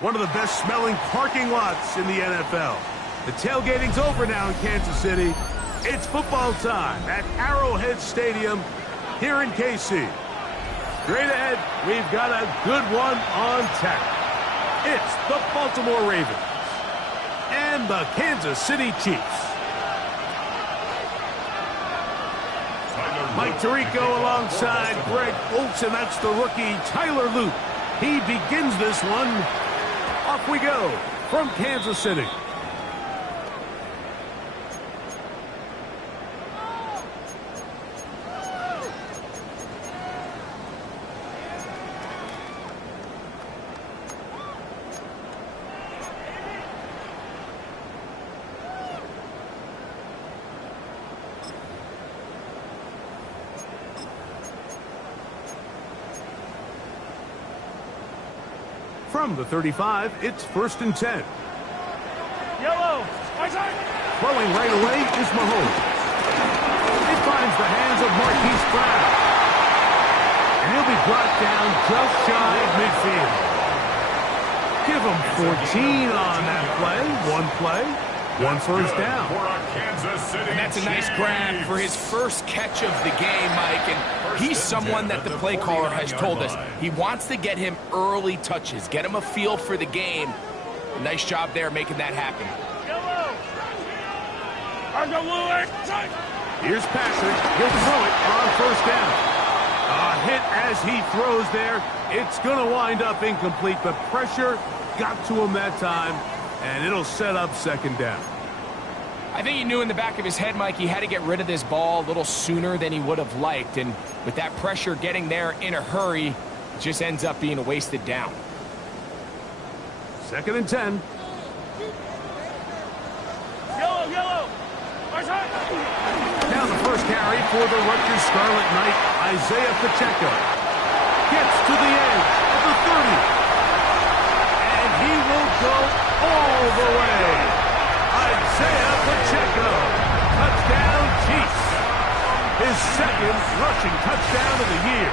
One of the best smelling parking lots in the NFL. The tailgating's over now in Kansas City. It's football time at Arrowhead Stadium here in KC. Straight ahead, we've got a good one on tap. It's the Baltimore Ravens and the Kansas City Chiefs. Mike Tirico alongside Greg Olsen. That's the rookie Tyler Luke. He begins this one. Off we go from Kansas City. From the 35, it's 1st and 10. Yellow. Throwing right away is Mahomes. It finds the hands of Marquise Brown. And he'll be brought down just shy of midfield. Give him 14 on that play. One first down. And that's a nice grab for his first catch of the game, Mike. And he's someone that the play caller has told us he wants to get him early touches, get him a feel for the game. Nice job there making that happen. Here's Patrick. He'll throw it on first down. A hit as he throws there. It's going to wind up incomplete. The pressure got to him that time, and it'll set up 2nd down. I think he knew in the back of his head, Mike, he had to get rid of this ball a little sooner than he would have liked. And with that pressure getting there in a hurry, it just ends up being a wasted down. 2nd and 10. Yellow. Now the first carry for the Rutgers Scarlet Knight, Isaiah Pacheco. Gets to the edge of the 30. And he will go all the way. Isaiah Pacheco. Touchdown, Chiefs. His 2nd rushing touchdown of the year.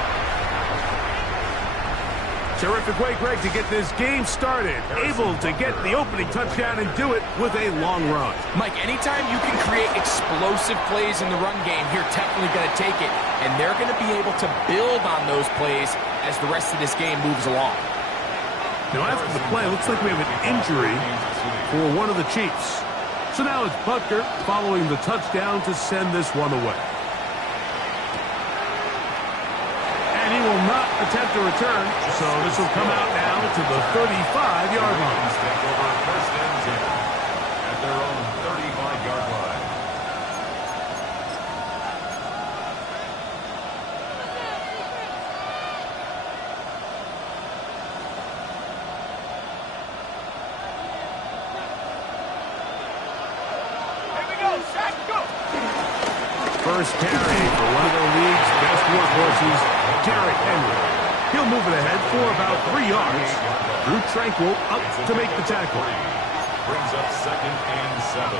Terrific way, Greg, to get this game started. Able to get the opening touchdown and do it with a long run. Mike, anytime you can create explosive plays in the run game, you're definitely going to take it. And they're going to be able to build on those plays as the rest of this game moves along. Now, after the play, it looks like we have an injury for one of the Chiefs. So now it's Butker following the touchdown to send this one away. And he will not attempt a return, so this will come out now to the 35-yard line. Step over 1st and 10 at their own 35-yard line. First carry for one of the league's best workhorses, Derrick Henry. He'll move it ahead for about 3 yards. Drew Tranquil up to make the tackle. Brings up 2nd and 7.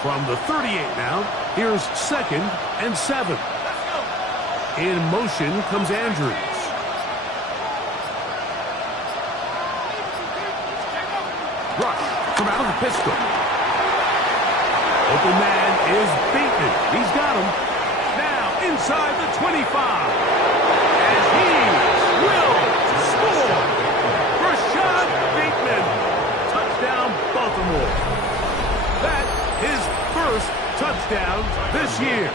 From the 38 now, here's 2nd and 7. In motion comes Andrews. Rush from out of the pistol. Open man is Bateman. He's got him. Now inside the 25. And he will score. Rashad Bateman. Touchdown, Baltimore. That is first touchdown this year.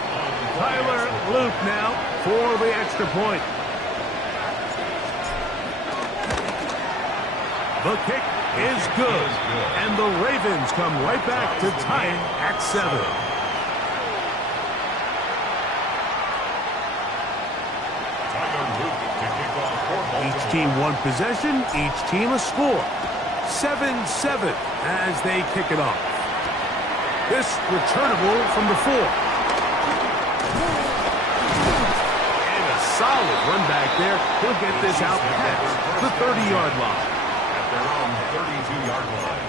Tyler Luke now for the extra point. The kick is good, and the Ravens come right back to tie it at 7. Each team one possession, each team a score. 7-7 as they kick it off. This returnable from the 4. And a solid run back there. He'll get this out past the 30-yard line. At their own 32-yard line.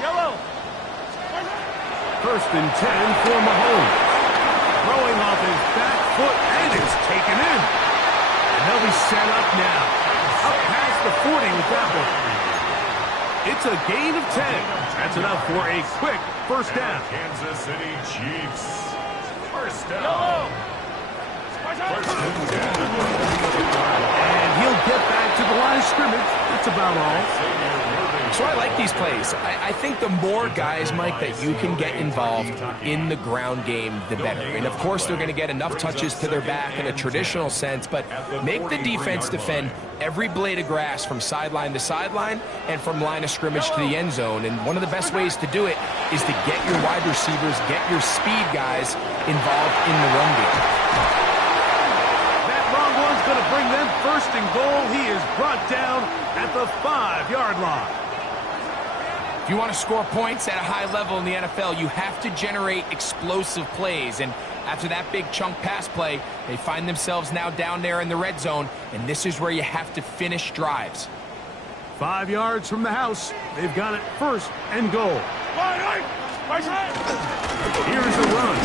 Yellow. First and 10 for Mahomes. Throwing off his back foot, and it's taken in. And they'll be set up now. Up past the 40 with that one. It's a gain of 10. That's enough for a quick first down. Kansas City Chiefs. First down. Yellow. First and 10. And he'll get back to the line of scrimmage. That's about all. So I like these plays. I think the more guys, Mike, that you can get involved in the ground game, the better. And, of course, they're going to get enough touches to their back in a traditional sense, but make the defense defend every blade of grass from sideline to sideline and from line of scrimmage to the end zone. And one of the best ways to do it is to get your wide receivers, get your speed guys involved in the run game. That long one's going to bring them first and goal. He is brought down at the 5-yard line. If you want to score points at a high level in the NFL, you have to generate explosive plays. And after that big chunk pass play, they find themselves now down there in the red zone, and this is where you have to finish drives. 5 yards from the house. They've got it first and goal. Here's a run.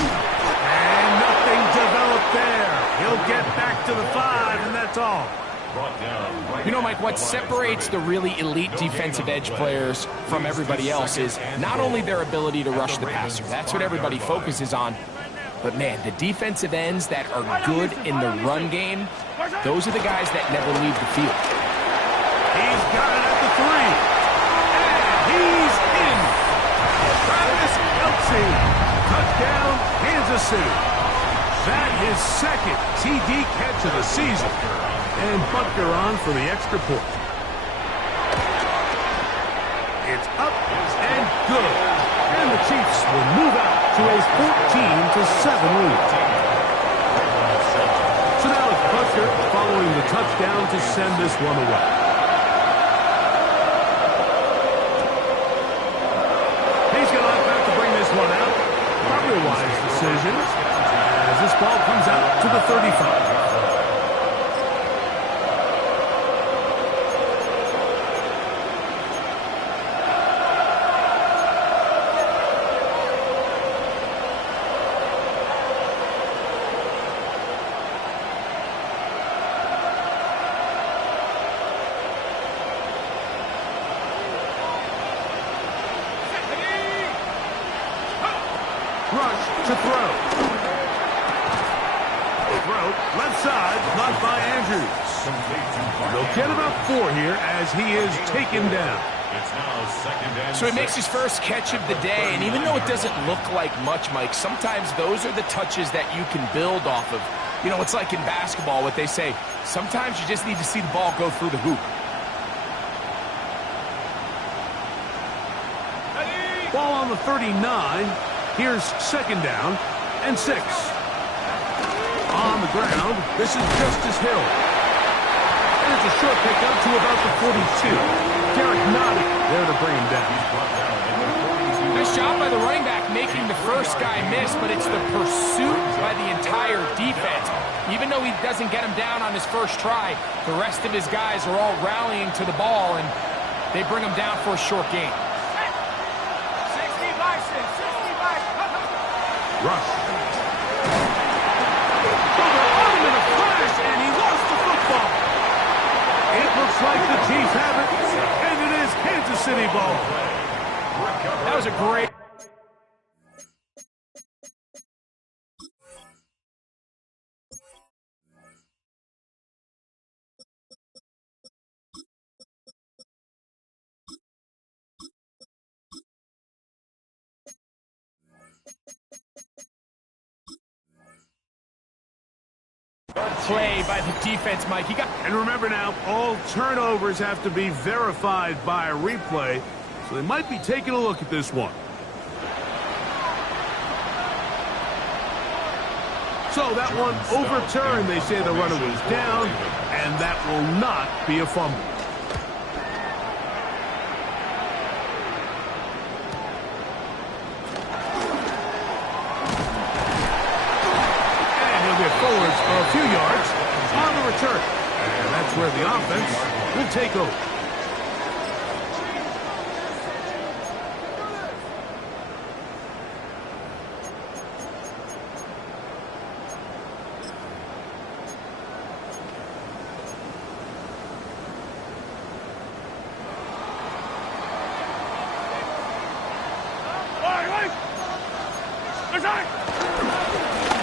And nothing developed there. He'll get back to the 5, and that's all. You know, Mike, what separates the really elite defensive edge players from everybody else is not only their ability to rush the passer. That's what everybody focuses on. But, man, the defensive ends that are good in the run game, those are the guys that never leave the field. He's got it at the 3. And he's in. Travis Kelce. Touchdown, Kansas City. That is second TD catch of the season. And Butker on for the extra point. It's up and good. And the Chiefs will move out to a 14-7 lead. So now it's Butker following the touchdown to send this one away. He's going to have to bring this one out. Probably a wise decision as this ball comes out to the 35. Rush to throw. Throw, left side, blocked by Andrews. They'll get about 4 here as he is taken down. So he makes his first catch of the day, and even though it doesn't look like much, Mike, sometimes those are the touches that you can build off of. You know, it's like in basketball, what they say, sometimes you just need to see the ball go through the hoop. Ball on the 39. Here's second down and 6. On the ground, this is Justice Hill. And it's a short pickup to about the 42. Derek Nottie there to bring him down. Nice job by the running back making the first guy miss, but it's the pursuit by the entire defense. Even though he doesn't get him down on his first try, the rest of his guys are all rallying to the ball, and they bring him down for a short gain. Rush. Over in a flash, and he lost the football. It looks like the Chiefs have it, and it is Kansas City ball. That was a great... play by the defense, Mike. And remember now, all turnovers have to be verified by a replay, so they might be taking a look at this one. So that one overturned. They say the runner was down, and that will not be a fumble. And he'll get forwards for a few yards on the return. And that's where the offense will take over.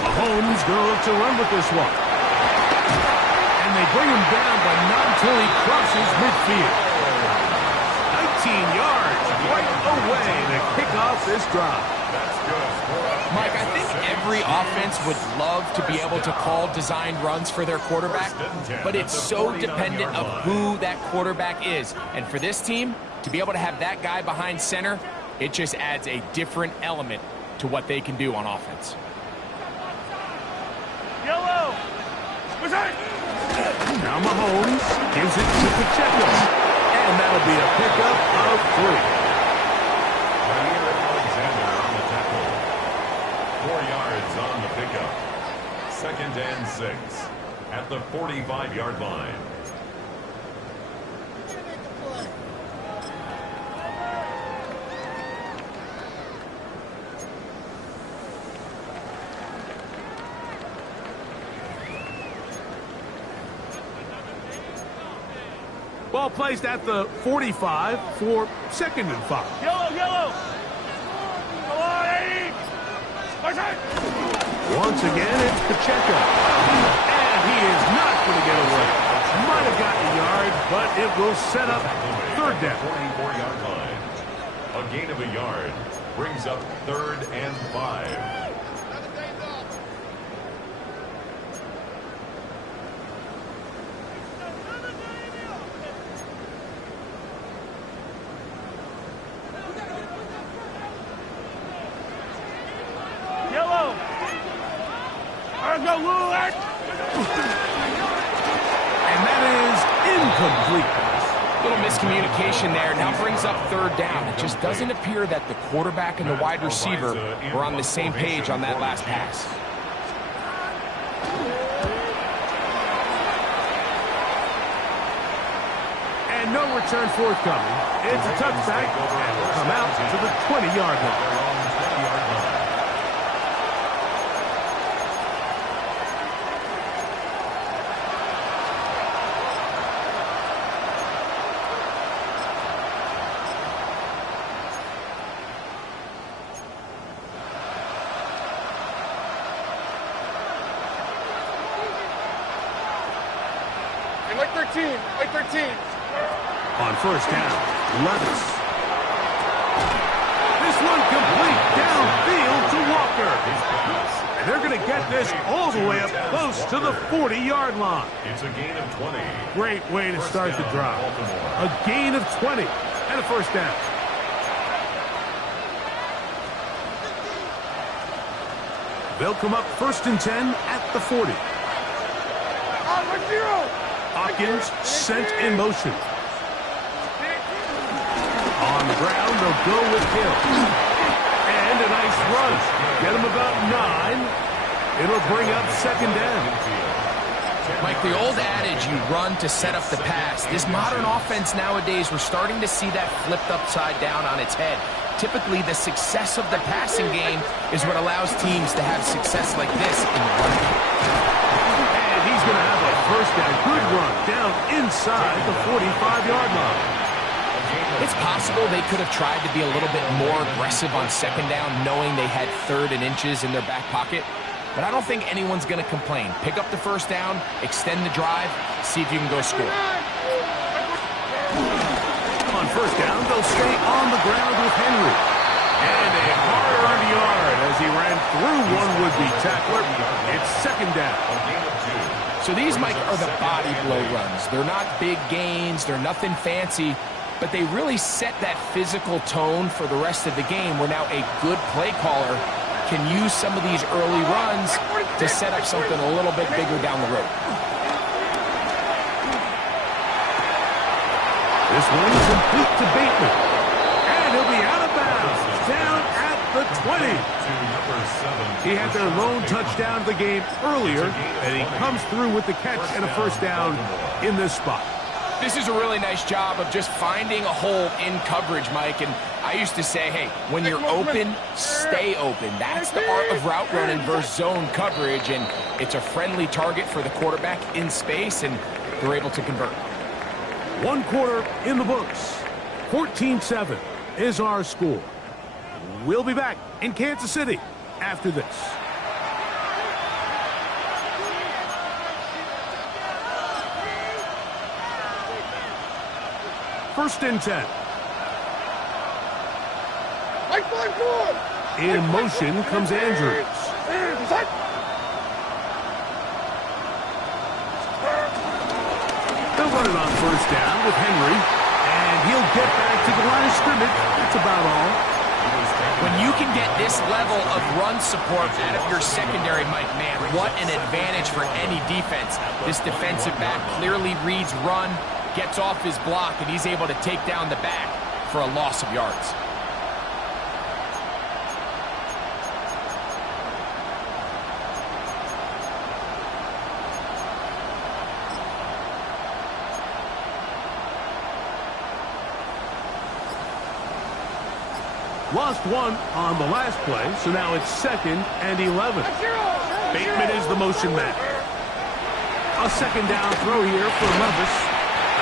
Mahomes going to run with this one. And they bring him down, but not until he crosses midfield. 19 yards right away to kick off this drive. Mike, I think every offense would love to be able to call designed runs for their quarterback, but it's so dependent of who that quarterback is. And for this team, to be able to have that guy behind center, it just adds a different element to what they can do on offense. Yellow. Now Mahomes gives it to Pacheco. And that'll be a pickup of 3. Alexander on the tackle. 4 yards on the pickup. 2nd and 6 at the 45-yard line. Ball placed at the 45 for 2nd and 5. Yellow. Come on, Eddie. Once again, it's Pacheco. And he is not going to get away. Might have gotten a yard, but it will set up 3rd down. 44-yard line. A gain of a yard brings up 3rd and 5. Yellow. Go, Lewis. And that is incomplete. Little miscommunication there. Now brings up 3rd down. It just doesn't appear that the quarterback and the wide receiver were on the same page on that last pass. And no return forthcoming. It's a touchback, and will come out to the 20-yard line. Like 13. On 1st down, Levis. This one complete downfield to Walker. And they're going to get this all the way up close to the 40-yard line. It's a gain of 20. Great way to start the drive. A gain of 20 and a 1st down. They'll come up 1st and 10 at the 40. Hopkins sent in motion. On the ground, they'll go with Hill. And a nice run. Get him about 9. It'll bring up 2nd down. Mike, the old adage, you run to set up the pass. This modern offense nowadays, we're starting to see that flipped upside down on its head. Typically, the success of the passing game is what allows teams to have success like this in the running game. And he's going to have a 1st down. Good run down inside the 45-yard line. It's possible they could have tried to be a little bit more aggressive on 2nd down, knowing they had 3rd and inches in their back pocket. But I don't think anyone's going to complain. Pick up the 1st down, extend the drive, see if you can go score. On 1st down, they'll stay on the ground with Henry. And a hard-earned yard as he ran through one would-be tackler. It's 2nd down. So these, Mike, are the body blow runs. They're not big gains. They're nothing fancy. But they really set that physical tone for the rest of the game where now a good play caller can use some of these early runs to set up something a little bit bigger down the road. This one is complete to Bateman. And he'll be out of bounds. Down at the 20. He had their lone touchdown of the game earlier, and he comes through with the catch and a first down in this spot. This is a really nice job of just finding a hole in coverage, Mike. And I used to say, hey, when you're open, stay open. That's the art of route running versus zone coverage. And it's a friendly target for the quarterback in space, and they're able to convert. One quarter in the books. 14-7 is our score. We'll be back in Kansas City after this. First and 10. In motion comes Andrews. They'll run it on first down with Henry, and he'll get back to the line of scrimmage. That's about all. When you can get this level of run support out of your secondary, Mike, man, what an advantage for any defense. This defensive back clearly reads run, gets off his block, and he's able to take down the back for a loss of yards. Lost one on the last play, so now it's 2nd and 11. Bateman is the motion man. A second down throw here for Levis.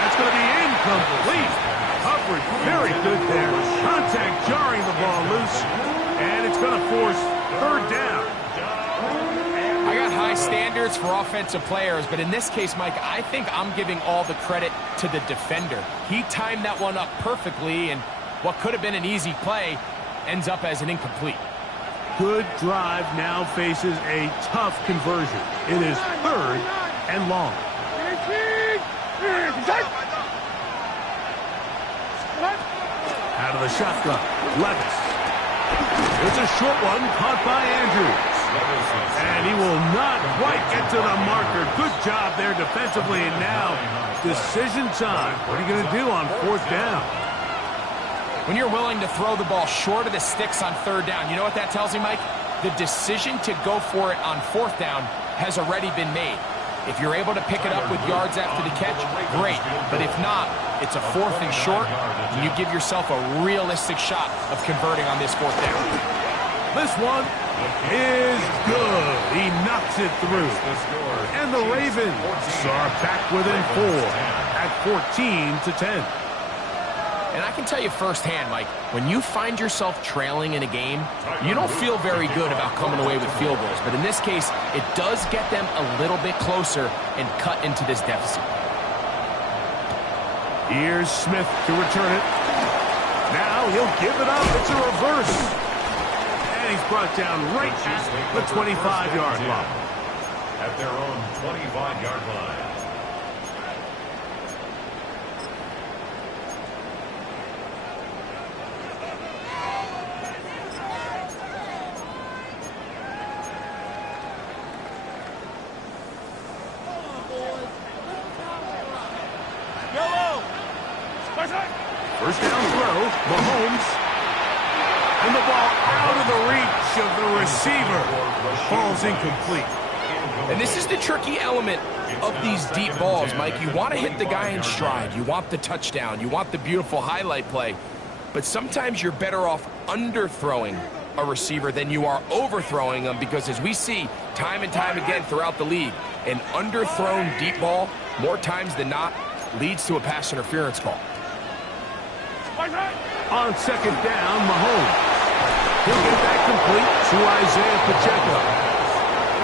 That's going to be incomplete. Coverage very good there. Contact jarring the ball loose, and it's going to force third down. I got high standards for offensive players, but in this case, Mike, I think I'm giving all the credit to the defender. He timed that one up perfectly, and what could have been an easy play ends up as an incomplete. Good drive now faces a tough conversion. It is 3rd and long. Out of the shotgun, Levis. It's a short one caught by Andrews. And he will not quite get to the marker. Good job there defensively, and now decision time. What are you going to do on 4th down? When you're willing to throw the ball short of the sticks on 3rd down, you know what that tells me, Mike? The decision to go for it on 4th down has already been made. If you're able to pick it up with yards after the catch, great. But if not, it's a 4th and short, and you give yourself a realistic shot of converting on this 4th down. This one is good. He knocks it through. And the Ravens are back within 4 at 14-10. And I can tell you firsthand, Mike, when you find yourself trailing in a game, you don't feel very good about coming away with field goals. But in this case, it does get them a little bit closer and cut into this deficit. Here's Smith to return it. Now he'll give it up. It's a reverse. And he's brought down right at the 25-yard line. At their own 25-yard line. First down throw, Mahomes. And the ball out of the reach of the receiver. Ball's incomplete. And this is the tricky element of these deep balls, Mike. You want to hit the guy in stride. You want the touchdown. You want the beautiful highlight play. But sometimes you're better off underthrowing a receiver than you are overthrowing them, because as we see time and time again throughout the league, an underthrown deep ball, more times than not, leads to a pass interference call. On 2nd down, Mahomes. He'll get that complete to Isaiah Pacheco.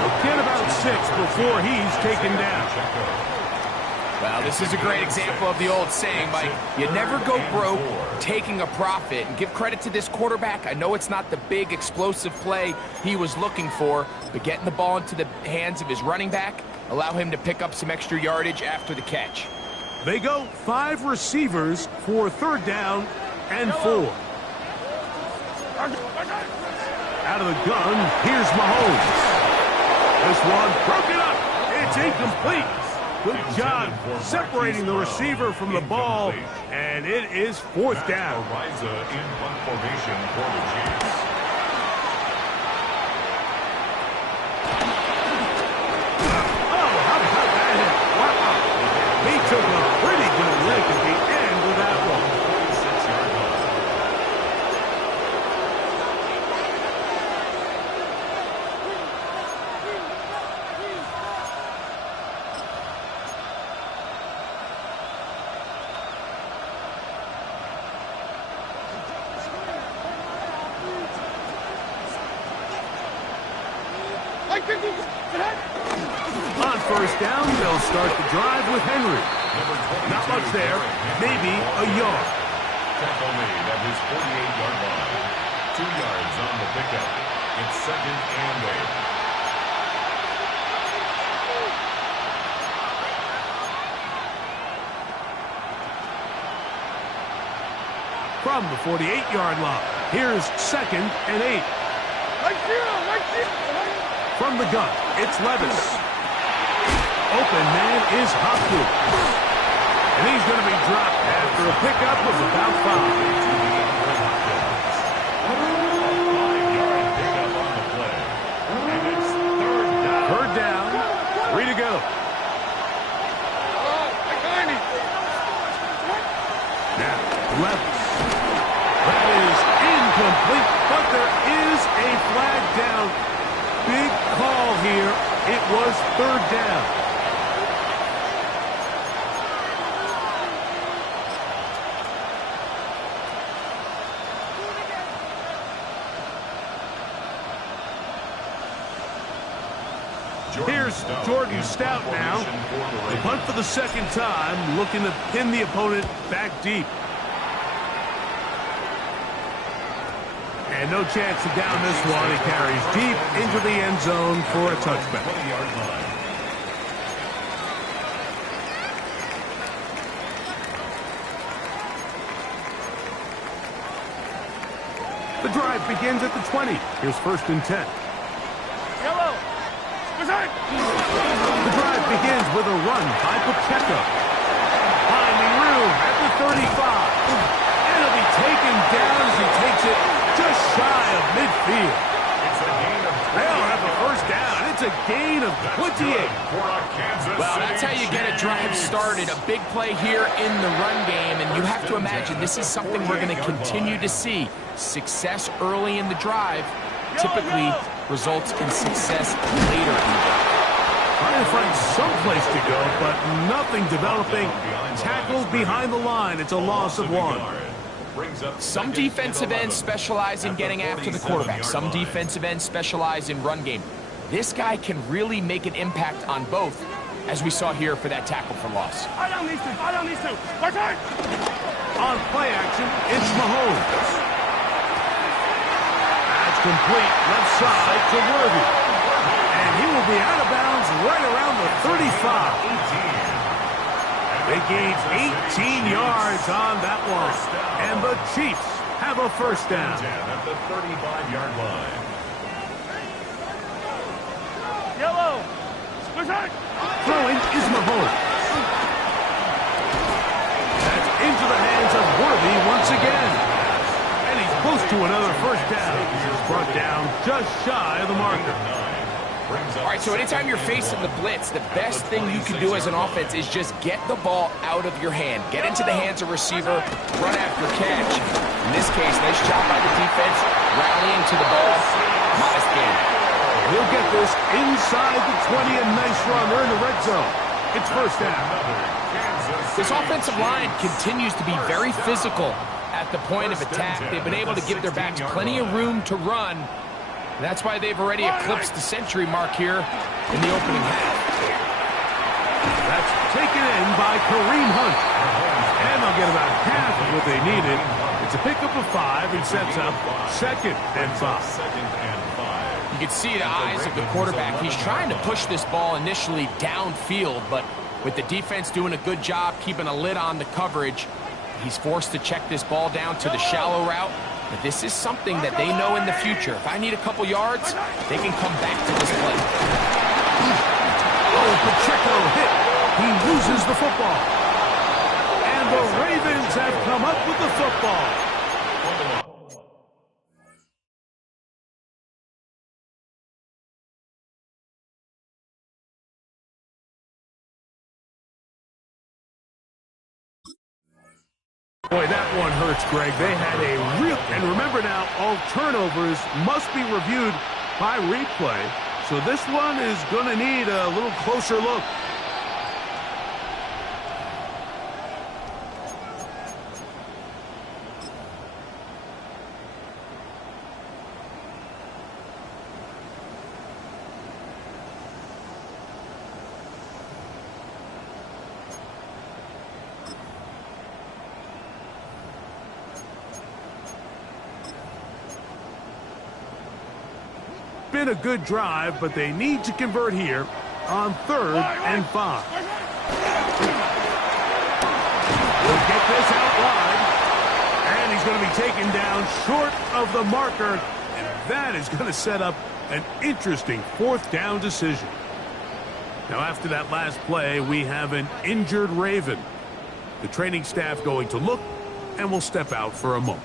He'll get about 6 before he's taken down. Well, this is a great example of the old saying, Mike. You never go broke taking a profit. And give credit to this quarterback. I know it's not the big explosive play he was looking for, but getting the ball into the hands of his running back allow him to pick up some extra yardage after the catch. They go 5 receivers for 3rd down and 4. Out of the gun, here's Mahomes. This one broken up. It's incomplete. Good job separating the receiver from the ball, and it is fourth down. Ariza in punt formation for the Chiefs. Oh, how about that hit? Wow. He took a pretty good lick at the end of that one. 46-yard line. On first down, they'll start the drive with Henry. Not much there, maybe a yard. Tackle made at his 48-yard line. 2 yards on the pickup. It's second and 8. From the 48-yard line, here's second and 8. From the gun, it's Levis. Open man is Hopkins. And he's going to be dropped after a pickup of about 5. 5-yard pickup on the play. And it's third down. Third down, 3 to go. Now, Levis. That is incomplete, but there is a flag down. Big call here. It was third down. Here's Jordan Stout now. The punt for the second time, looking to pin the opponent back deep. And no chance to down this one. He carries deep into the end zone for a touchback. 20-yard line. The drive begins at the 20. Here's first and 10. Yellow. The drive begins with a run by Pacheco. Finding room at the 35. And it'll be taken down as he takes it just shy of midfield. It's a gain of 20. They'll have a first down. It's a gain of 28. Well, that's how you get a drive started. A big play here in the run game, and you have to imagine this is something we're going to continue to see. Success early in the drive typically results in success later in the drive. Trying to find some place to go, but nothing developing. Tackled behind the line. It's a loss of 1. Some defensive ends specialize in getting after the quarterback. Some defensive ends specialize in run game. This guy can really make an impact on both, as we saw here for that tackle for loss. I don't need to. My turn. On play action, it's Mahomes. That's complete left side to Worthy. And he will be out of bounds right around the 35. They gained 18 yards on that one. And the Chiefs have a first down. At the 35-yard line. Yellow. Throwing is Mahomes. That's into the hands of Worthy once again. And he's close to another first down. He's brought down just shy of the marker. All right, so anytime you're facing the blitz, the best thing you can do as an offense is just get the ball out of your hand. Get into the hands of receiver, run after catch. In this case, nice job by the defense, rallying to the ball. Modest gain. He'll get this inside the 20, a nice run. They're in the red zone. It's first down. This offensive line continues to be very physical at the point of attack. They've been able to give their backs plenty of room to run. That's why they've already eclipsed the century mark here in the opening half. That's taken in by Kareem Hunt. And they'll get about half of what they needed. It's a pickup of 5 and sets up second and 5. You can see the eyes of the quarterback. He's trying to push this ball initially downfield, but with the defense doing a good job keeping a lid on the coverage, he's forced to check this ball down to the shallow route. But this is something that they know in the future. If I need a couple yards, they can come back to this play. Oh, Pacheco hit. He loses the football. And the Ravens have come up with the football. Boy, that one hurts, Greg. They had a real... And remember now, all turnovers must be reviewed by replay. So this one is going to need a little closer look. Been a good drive, but they need to convert here on 3rd and 5. We'll get this out wide, and he's going to be taken down short of the marker, and that is going to set up an interesting 4th down decision. Now, after that last play, we have an injured Raven. The training staff going to look, and will step out for a moment.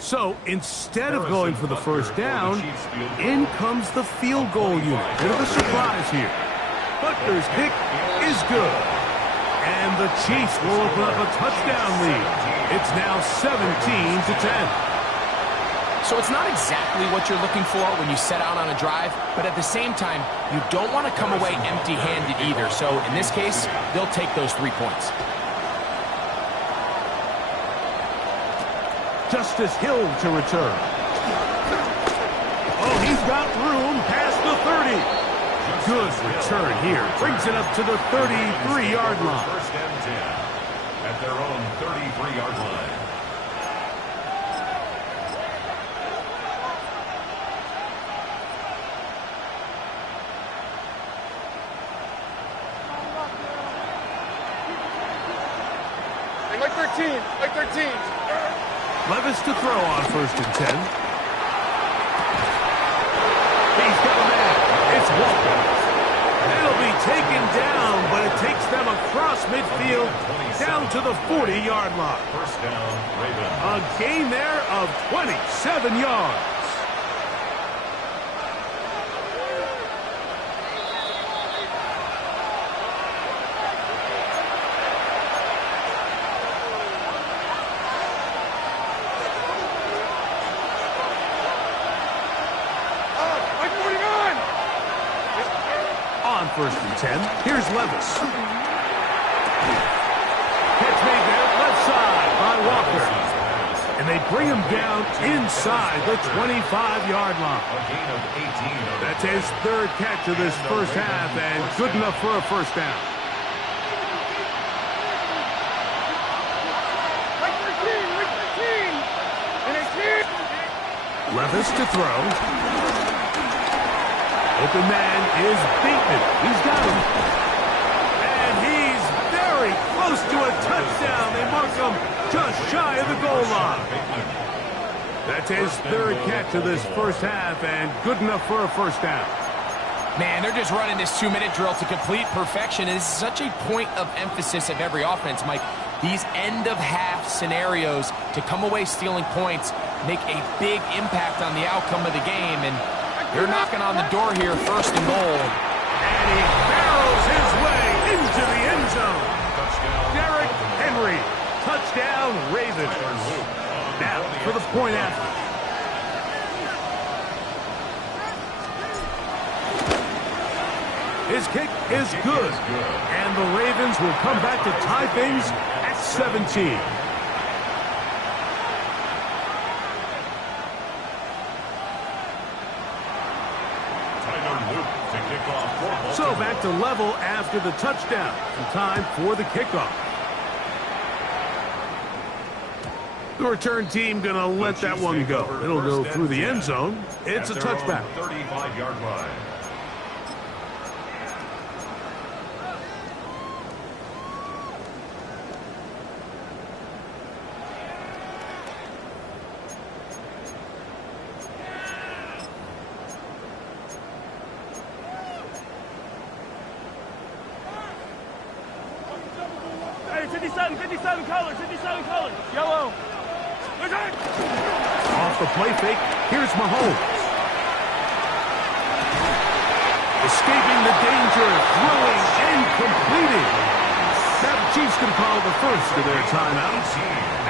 So, instead of going for the first down, in comes the field goal unit. Bit of a surprise here. Butler's kick is good. And the Chiefs will open up a touchdown lead. It's now 17-10. So it's not exactly what you're looking for when you set out on a drive, but at the same time, you don't want to come away empty-handed either. So in this case, they'll take those 3 points. Justice Hill to return. Oh, he's got room past the 30. Good return here. Brings it up to the 33-yard line. 1st and 10 at their own 33-yard line. Like 13. Like 13. Levis to throw on 1st and 10. He's got a man. It's Walker. It'll be taken down, but it takes them across midfield down to the 40-yard line. 1st down, Ravens. A gain there of 27 yards. On 1st and 10, here's Levis. Catch made there, left side by Walker. And they bring him down inside the 25-yard line. A gain of 18. That's his 3rd catch of this first half, and good enough for a first down. Like 13. Levis to throw. Open man is beaten. He's got him. And he's very close to a touchdown. They mark him just shy of the goal line. That's his 3rd catch of this first half, and good enough for a first down. Man, they're just running this 2-minute drill to complete perfection. And this is such a point of emphasis of every offense, Mike. These end-of-half scenarios to come away stealing points make a big impact on the outcome of the game. And they're knocking on the door here, 1st and goal. And he barrels his way into the end zone. Derrick Henry, touchdown Ravens. Now for the point after. His kick is good. And the Ravens will come back to tie things at 17. So back to level after the touchdown. And time for the kickoff. The return team going to let that one go. It'll go through the end zone. It's a touchback. 35-yard line. 57 colors, 57 colors. Yellow. Off the play fake, here's Mahomes. Escaping the danger, throwing and completing. Now the Chiefs can call the first of their timeouts,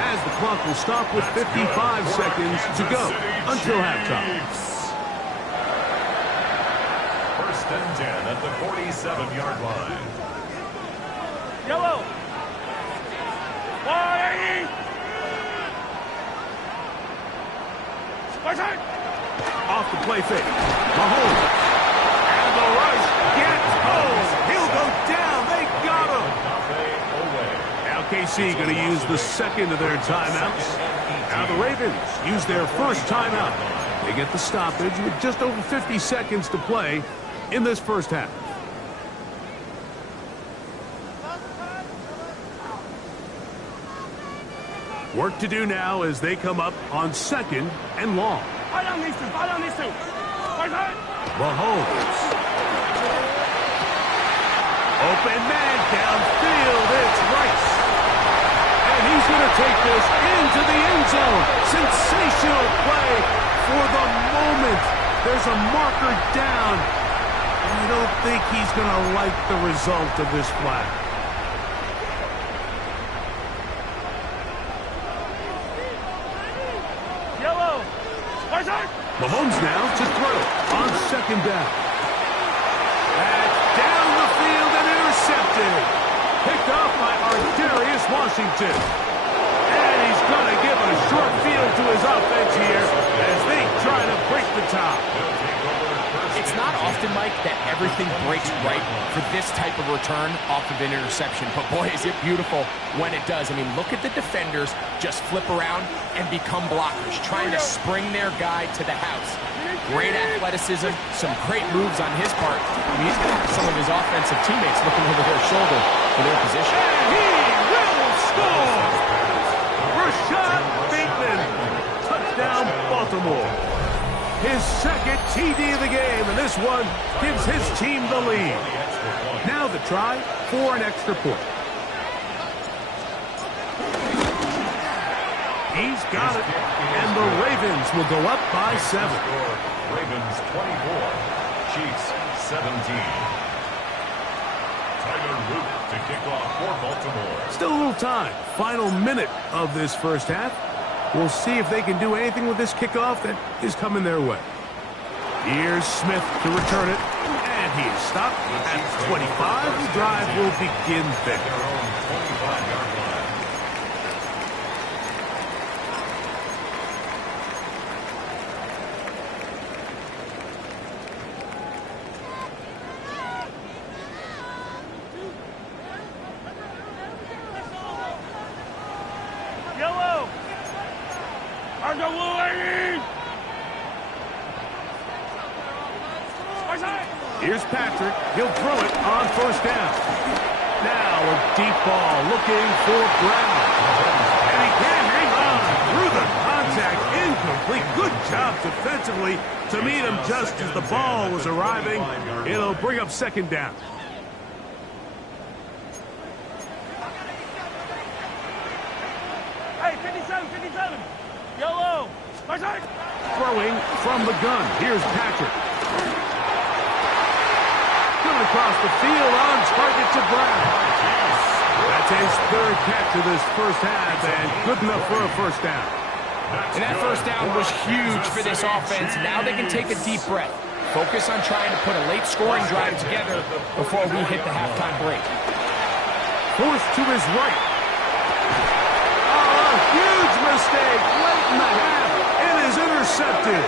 as the clock will stop with 55 seconds to go until halftime. First and 10 at the 47-yard line. Yellow. 180. Off the play fake, Mahomes. And the rush gets home. He'll go down. They got him. Now KC going to use the second of their timeouts. Now the Ravens use their first timeout. They get the stoppage with just over 50 seconds to play in this first half. Work to do now as they come up on second and long. Fight on these two. Fight on these two. Fight. Mahomes. Open man downfield. It's Rice. And he's going to take this into the end zone. Sensational play for the moment. There's a marker down. I don't think he's going to like the result of this flag. Yellow. Mahomes now to throw on second down. That's down the field and intercepted. Picked off by Darius Washington. And he's going to give a short field to his offense here as they try to break the top. It's not often, Mike, that everything breaks right for this type of return off of an interception. But, boy, is it beautiful when it does. I mean, look at the defenders just flip around and become blockers, trying to spring their guy to the house. Great athleticism, some great moves on his part. I mean, he's going to have some of his offensive teammates looking over their shoulder for their position. And he will score! Rashad Bateman, touchdown Baltimore. His second TD of the game, and this one gives his team the lead. Now the try for an extra point. He's got it, and the Ravens will go up by 7. Ravens 24, Chiefs 17. Tyler Root to kick off for Baltimore. Still a little time. Final minute of this first half. We'll see if they can do anything with this kickoff that is coming their way. Here's Smith to return it, and he is stopped at 25. The drive will begin there. Their own 25-yard line. Yellow. Here's Patrick. He'll throw it on first down. Now a deep ball looking for Brown. And he can't hang on through the contact. Incomplete. Good job defensively to meet him just as the ball was arriving. It'll bring up second down. Hey, 57. Yellow. Throwing from the gun. Here's Patrick. Coming across the field on target to Brown. That's his third catch of this first half, and good enough for a first down. And that first down was huge for this offense. Now they can take a deep breath. Focus on trying to put a late scoring drive together before we hit the halftime break. Forced to his right. Oh, a huge mistake late in the half. It is intercepted.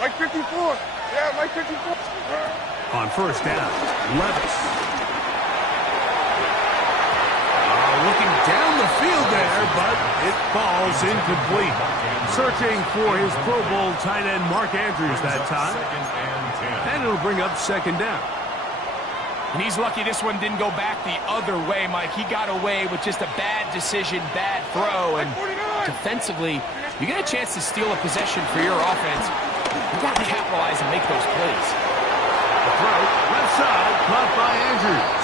Mike 54. Yeah, Mike 54. On first down, Levis. Looking down the field there, but it falls incomplete. Searching for his Pro Bowl tight end Mark Andrews that time. And it'll bring up second down. And he's lucky this one didn't go back the other way, Mike. He got away with just a bad decision, bad throw. And defensively, you get a chance to steal a possession for your offense. You got to capitalize and make those plays. The throw, left side, caught by Andrews.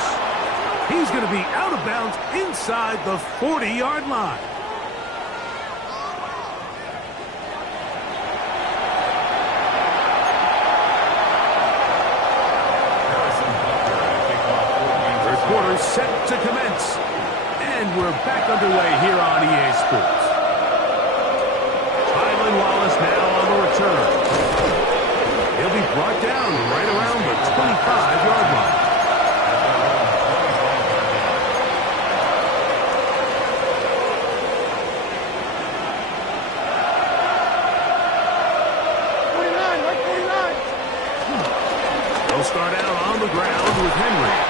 He's going to be out of bounds inside the 40-yard line. Quarter set to commence. And we're back underway here on EA Sports. Tylan Wallace now on the return. He'll be brought down right around the 25-yard line. They'll start out on the ground with Henry.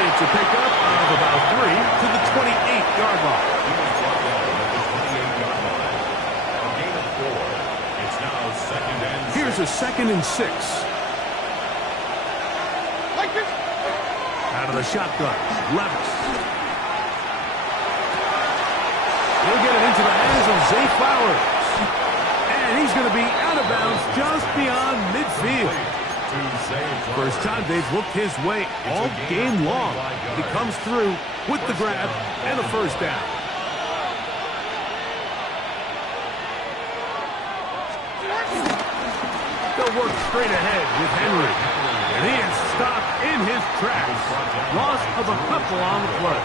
It's a pickup of about 3 to the 28-yard line. He was brought down at the 28-yard line. A gain of 4. It's now second and 6. Here's a 2nd and 6. Out of the shotgun, Levis. He'll get it into the hands of Zay Flowers. And he's going to be out of bounds just beyond midfield. First time they've looked his way all game long. He comes through with the grab and a first down. They'll work straight ahead with Henry. And he is stopped in his tracks. Loss of a couple on the play.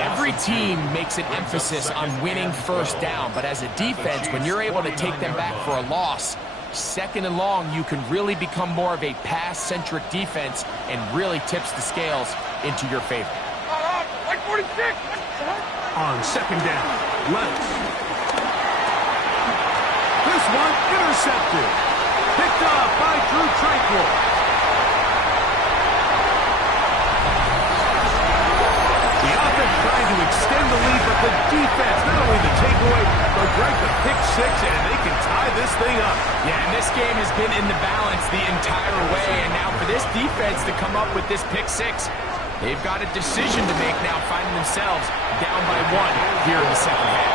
Every team makes an emphasis on winning first down, but as a defense, when you're able to take them back for a loss, 2nd and long, you can really become more of a pass-centric defense and really tips the scales into your favor. Like 46! On 2nd down, Levis. This one intercepted. Picked up by Drew Tranquil. The offense trying to extend the lead, but the defense, not only the takeaway, but Greg, the pick 6, and they can tie this thing up. Yeah, and this game has been in the balance the entire way, and now for this defense to come up with this pick 6, they've got a decision to make now, finding themselves down by 1 here in the second half.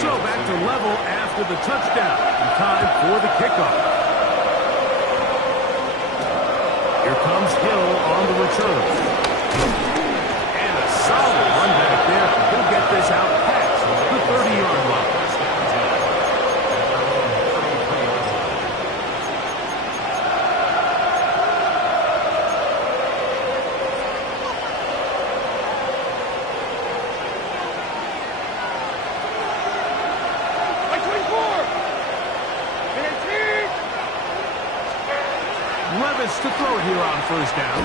So back to level after the touchdown. Time for the kickoff. Here comes Hill on the return. And a solid run back there. He'll get this out past the 30-yard line. Levis to throw it here on first down.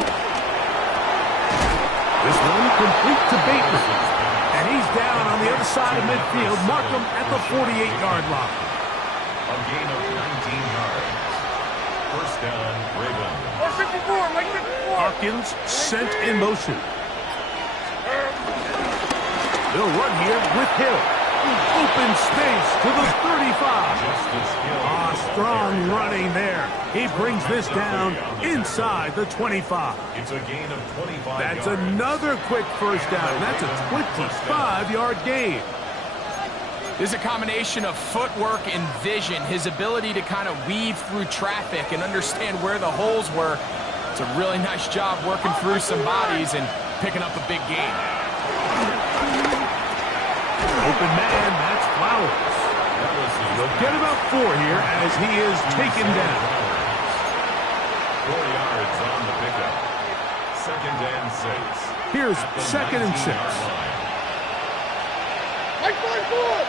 This one complete to Bateman. And he's down on the other side of midfield. Mark him at the 48-yard line. A gain of 19 yards. First down, Ravens. 54, Mike 54. Hawkins sent in motion. They'll run here with Hill. Open space to the 35. Strong running there. He brings this down inside the 25. It's a gain of 25 That's yards. another quick first down. That's a 25-yard gain. There's a combination of footwork and vision, his ability to kind of weave through traffic and understand where the holes were. It's a really nice job working through some bodies and picking up a big gain. Open man, that's Flowers. They'll get about 4 here as he is taken down. 4 yards on the pickup. Second and 6. Here's second and 6. Like 5-4!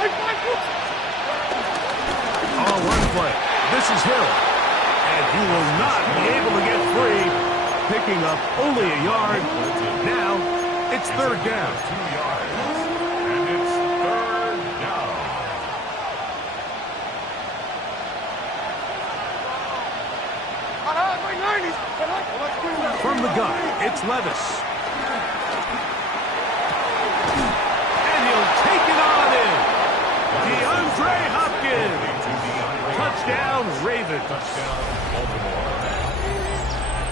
Like 5-4! On one play. This is Hill. And he will not be able to get free. Picking up only a yard. Now it's third down. 2 yards. And it's third down. It's Levis. And he'll take it on in. DeAndre Hopkins. Touchdown, Ravens.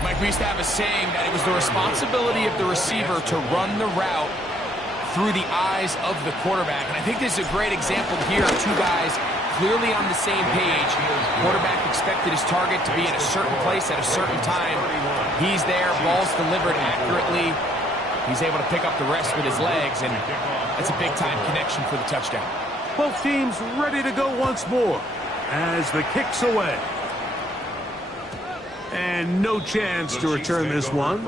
Mike, we used to have a saying that it was the responsibility of the receiver to run the route through the eyes of the quarterback. And I think this is a great example here. Two guys clearly on the same page. Quarterback expected his target to be in a certain place at a certain time. He's there, ball's delivered accurately. He's able to pick up the rest with his legs, and that's a big-time connection for the touchdown. Both teams ready to go once more as the kick's away. And no chance to return this one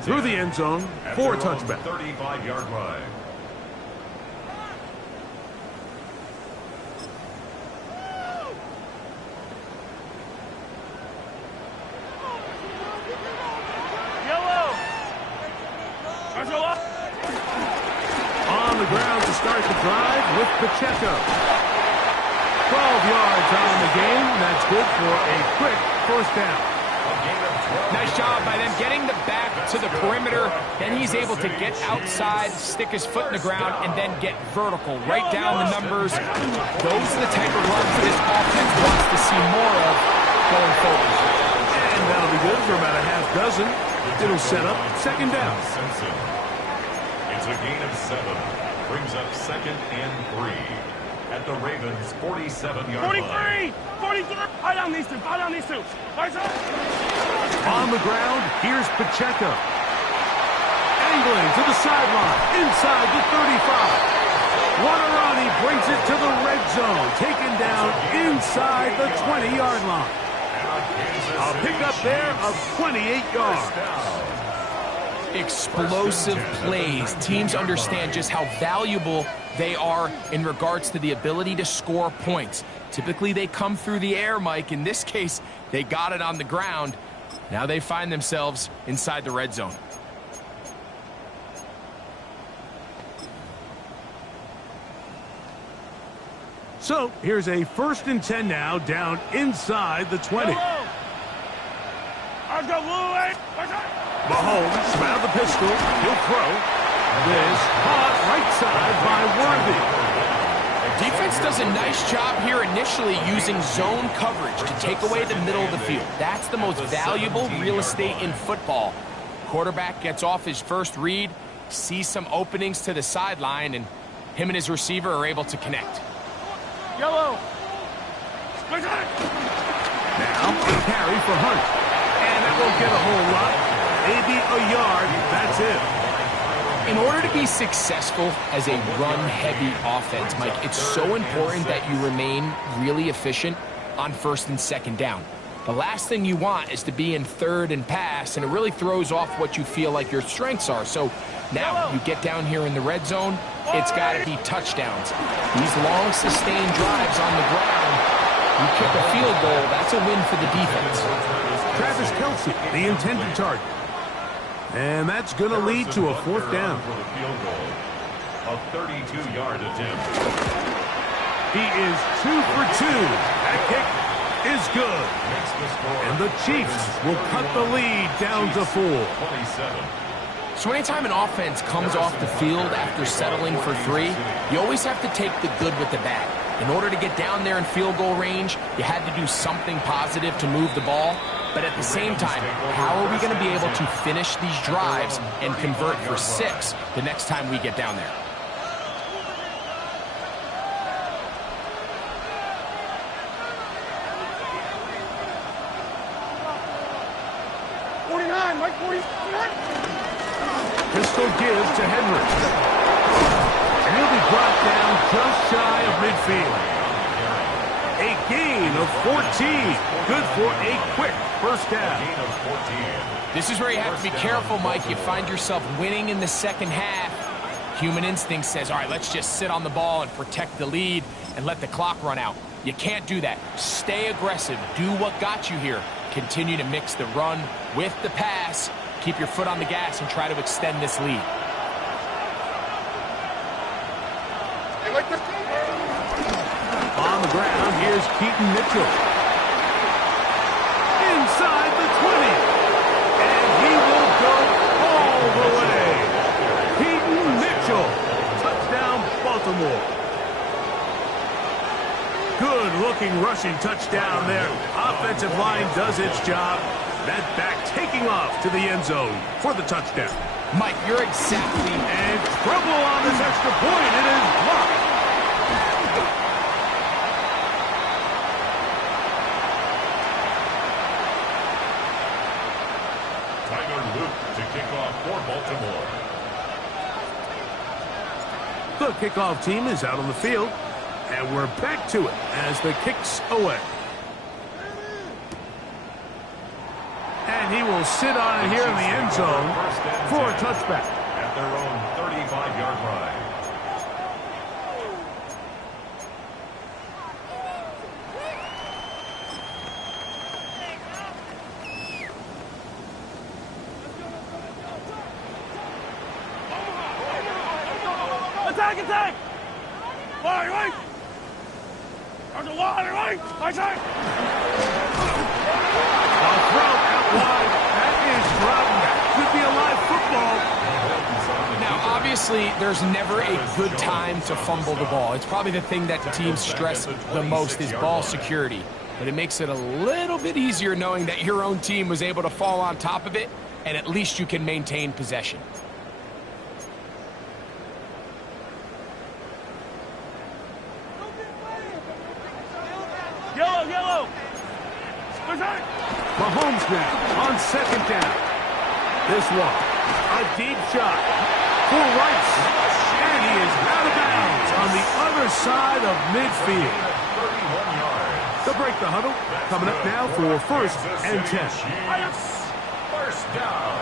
through the end zone for a touchback. 35-yard line. On the ground to start the drive with Pacheco. 12 yards on the game. That's good for a quick first down. Nice job by them getting the back to the perimeter. Then he's able to get outside, stick his foot in the ground, and then get vertical. Right down the numbers. Those are the type of runs this offense wants to see more of going forward. And that'll be good for about a half dozen. It'll set up second down. It's a gain of 7. Brings up 2nd and 3 at the Ravens' 47-yard line. 43! Fall down these two. On the ground, here's Pacheco. Angling to the sideline, inside the 35. What a run, he brings it to the red zone. Taken down inside the 20-yard line. A pickup there of 28 yards. Explosive plays. Teams understand just how valuable they are in regards to the ability to score points. Typically, they come through the air, Mike. In this case, they got it on the ground. Now they find themselves inside the red zone. So, here's a 1st and 10 now, down inside the 20. Mahomes found the pistol. He'll throw. This caught right side by Worthy. Defense does a nice job here initially using zone coverage to take away the middle of the field. That's the most valuable real estate in football. Quarterback gets off his first read, sees some openings to the sideline, and him and his receiver are able to connect. Yellow. Now a carry for Hunt. And that won't get a whole lot. Maybe a yard. That's it. In order to be successful as a run-heavy offense, Mike, it's so important that you remain really efficient on 1st and 2nd down. The last thing you want is to be in 3rd and pass, and it really throws off what you feel like your strengths are. So now you get down here in the red zone, it's got to be touchdowns. These long, sustained drives on the ground, you kick a field goal, that's a win for the defense. Travis Kelce, the intended target. And that's going to lead to a 4th down. For the field goal. A 32-yard attempt. He is 2 for 2. That kick is good. And the Chiefs will cut the lead down to 4. 27. So anytime an offense comes off the field after settling for 3, you always have to take the good with the bad. In order to get down there in field goal range, you had to do something positive to move the ball. But at the same time, how are we going to be able to finish these drives and convert for 6 the next time we get down there? Pistol gives to Henry. And he'll be brought down just shy of midfield. A gain of 14. Good for a quick first down. This is where you have to be careful, Mike. You find yourself winning in the second half. Human instinct says, all right, let's just sit on the ball and protect the lead and let the clock run out. You can't do that. Stay aggressive. Do what got you here. Continue to mix the run with the pass. Keep your foot on the gas and try to extend this lead. On the ground, here's Keaton Mitchell. Inside the 20. And he will go Baltimore. Good-looking rushing touchdown there. Offensive line does its job. That back taking off to the end zone for the touchdown. Mike, you're exactly... And trouble on this extra point. It is blocked. Tyler Luke to kick off for Baltimore. The kickoff team is out on the field, and we're back to it as the kick's away. And he will sit on it here in the end zone for a touchback. At their own 35-yard line. Attack, attack! Wide right! There's a wide right! I say! A throw out wide. That is dropped. Could be a live football. Now, obviously, there's never a good time to fumble the ball. It's probably the thing that teams stress the most is ball security. But it makes it a little bit easier knowing that your own team was able to fall on top of it, and at least you can maintain possession. Yellow, yellow! Attack! Mahomes now on second down. This one, a deep shot for Rice. And he is out of bounds on the other side of midfield. 31 yards. To break the huddle, coming up now for first and 10. First down.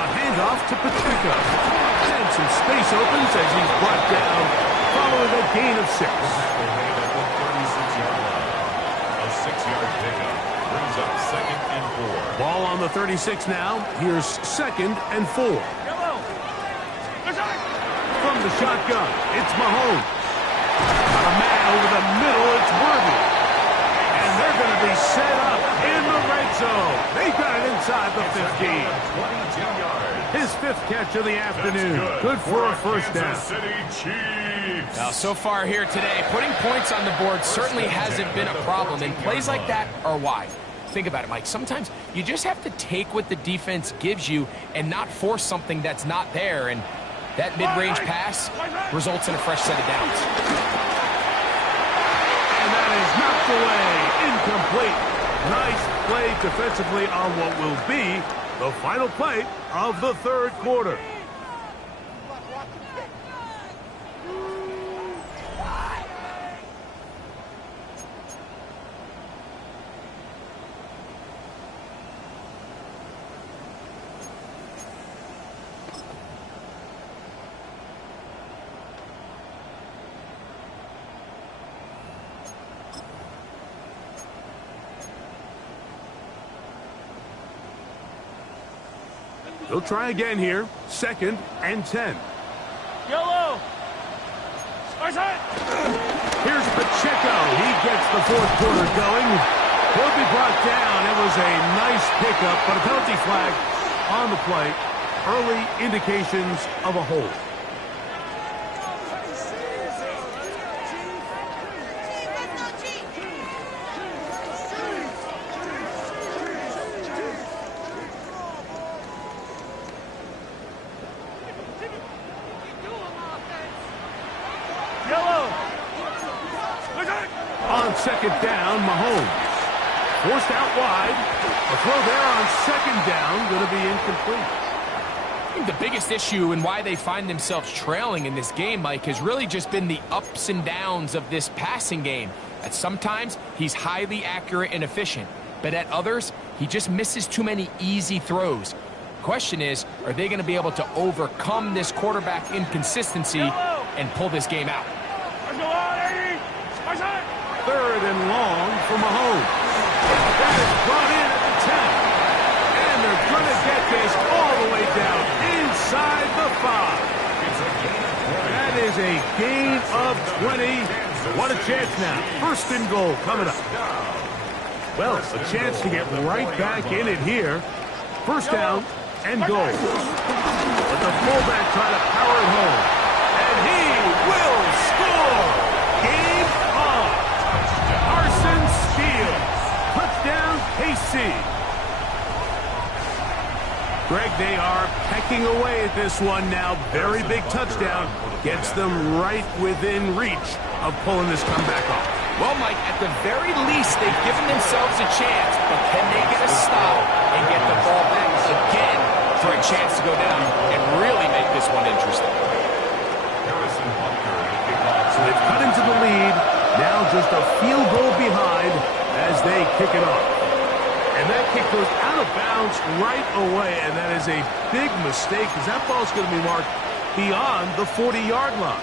A handoff to Pacheco. And some space opens as he's brought down following a gain of 6. A 6-yard pickup brings up 2nd and 4. Ball on the 36 now. Here's 2nd and 4. Yellow! Attack! From the shotgun, it's Mahomes. Got a man over the middle, it's Worthy. And they're going to be set up in the red zone. They got it inside the 15. 22 yards. His 5th catch of the afternoon. Good for a first down. Kansas City Chiefs. Now, so far here today, putting points on the board certainly hasn't been a problem, and plays like that are why. Think about it, Mike. Sometimes you just have to take what the defense gives you and not force something that's not there, and that mid-range pass results in a fresh set of downs. And that is knocked away. Incomplete. Nice play defensively on what will be the final play of the third quarter. They'll try again here. 2nd and 10. Yellow! Attack! Here's Pacheco. He gets the fourth quarter going. He'll be brought down. It was a nice pickup, but a penalty flag on the play. Early indications of a hold. Yellow! Attack! On 2nd down, Mahomes. Forced out wide. A throw there on 2nd down. Going to be incomplete. I think the biggest issue and why they find themselves trailing in this game, Mike, has really just been the ups and downs of this passing game. At sometimes, he's highly accurate and efficient, but at others, he just misses too many easy throws. The question is, are they going to be able to overcome this quarterback inconsistency and pull this game out? Let's go on, 80! Attack! 3rd and long for Mahomes. That is brought in at the 10. And they're going to get this all the way down inside the 5. That is a gain of 20. What a chance now. 1st and goal coming up. Well, a chance to get right back in it here. 1st down and goal. But the fullback trying to power it home. And this one now. Very big touchdown. Gets them right within reach of pulling this comeback off. Well, Mike, at the very least, they've given themselves a chance, but can they get a stop and get the ball back again for a chance to go down and really make this one interesting? So they've cut into the lead. Now just a field goal behind as they kick it off. And that kick goes out of bounds right away, and that is a big mistake because that ball's going to be marked beyond the 40-yard line.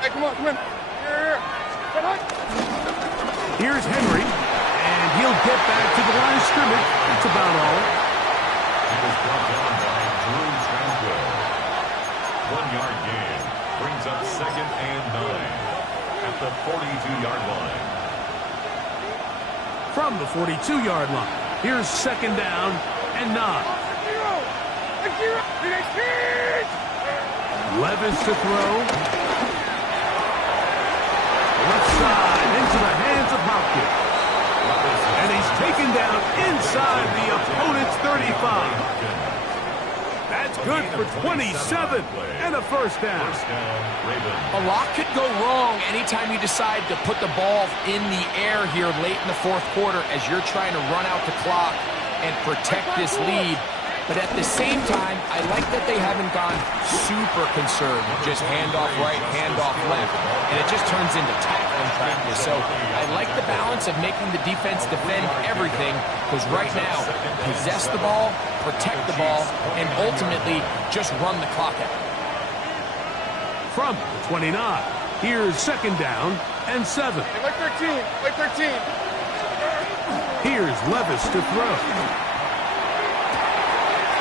Hey, come on, come in. Here. Come on. Here's Henry, and he'll get back to the line of scrimmage. That's about all. He was brought down by Drew Tranquil. 1-yard gain brings up 2nd and 9 at the 42-yard line. From the 42-yard line, here's 2nd down and 9. Levis to throw. Left side into the hands of Hopkins. And he's taken down inside the opponent's 35. That's good for 27 and a first down. A lot could go wrong anytime you decide to put the ball in the air here late in the 4th quarter as you're trying to run out the clock and protect this lead. But at the same time, I like that they haven't gone super conservative, just handoff right, handoff left, and it just turns into tackling practice. So I like the balance of making the defense defend everything, because right now, possess the ball, protect the ball, and ultimately just run the clock out. From the 29, here's 2nd down and 7. Like 13, like 13. Here's Levis to throw.